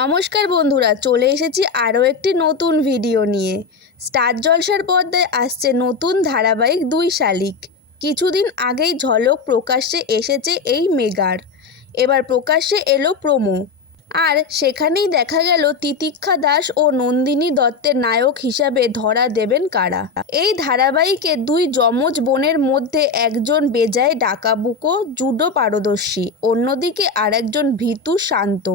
নমস্কার বন্ধুরা, চলে এসেছি আরও একটি নতুন ভিডিও নিয়ে। স্টার জলসার পর্দায় আসছে নতুন ধারাবাহিক দুই শালিক। কিছুদিন আগেই ঝলক প্রকাশ্যে এসেছে এই মেগার। এবার প্রকাশ্যে এলো প্রোমো, আর সেখানেই দেখা গেল তিতিক্ষা দাস ও নন্দিনী দত্তের নায়ক হিসাবে ধরা দেবেন কারা। এই ধারাবাহিকে দুই যমজ বোনের মধ্যে একজন বেজায় ডাকাবুকো জুডো পারদর্শী, অন্যদিকে আরেকজন ভীতু শান্ত।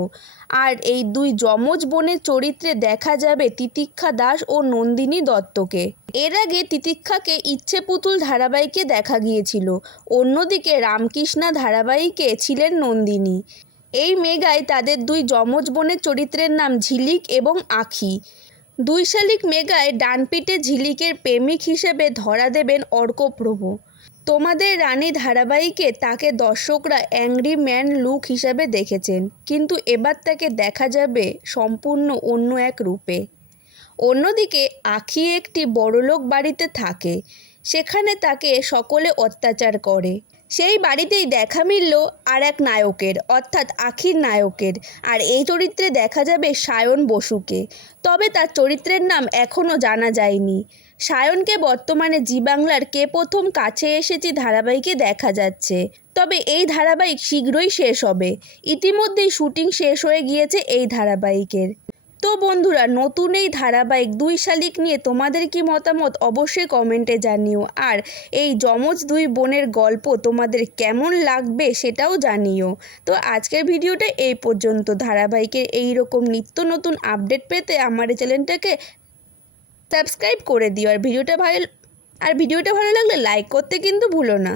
আর এই দুই যমজ বোনের চরিত্রে দেখা যাবে তিতিক্ষা দাস ও নন্দিনী দত্তকে। এর আগে তিতিক্ষাকে ইচ্ছে পুতুল ধারাবাহিকে দেখা গিয়েছিল, অন্যদিকে রামকৃষ্ণা ধারাবাহিকে ছিলেন নন্দিনী। এই মেগায় তাদের দুই যমজ বোনের চরিত্রের নাম ঝিলিক এবং আঁখি। দুই শালিক মেগায় ডানপিটে ঝিলিকের প্রেমিক হিসেবে ধরা দেবেন অর্কপ্রভ। তোমাদের রানী ধারাবাহিকে তাকে দর্শকরা অ্যাংরি ম্যান লুক হিসাবে দেখেছেন, কিন্তু এবার তাকে দেখা যাবে সম্পূর্ণ অন্য এক রূপে। অন্যদিকে আঁখি একটি বড়লোক বাড়িতে থাকে, সেখানে তাকে সকলে অত্যাচার করে। সেই বাড়িতেই দেখা মিলল আর এক নায়কের, অর্থাৎ আঁখির নায়কের। আর এই চরিত্রে দেখা যাবে সায়ন বসুকে, তবে তার চরিত্রের নাম এখনও জানা যায়নি। সায়নকে বর্তমানে জি বাংলার কে প্রথম কাছে এসেছি ধারাবাহিকে দেখা যাচ্ছে, তবে এই ধারাবাহিক শীঘ্রই শেষ হবে। ইতিমধ্যেই শুটিং শেষ হয়ে গিয়েছে এই ধারাবাহিকের। তো বন্ধুরা, নতুন এই ধারাবাহিক দুই শালিক নিয়ে তোমাদের কি মতামত অবশ্যই কমেন্টে জানিও। আর এই যমজ দুই বোনের গল্প তোমাদের কেমন লাগবে সেটাও জানিও। তো আজকের ভিডিওটা এই পর্যন্ত। ধারাবাহিকের এই রকম নিত্য নতুন আপডেট পেতে আমার এই চ্যানেলটাকে সাবস্ক্রাইব করে দিও। আর ভিডিওটা ভালো লাগলে লাইক করতে কিন্তু ভুলো না।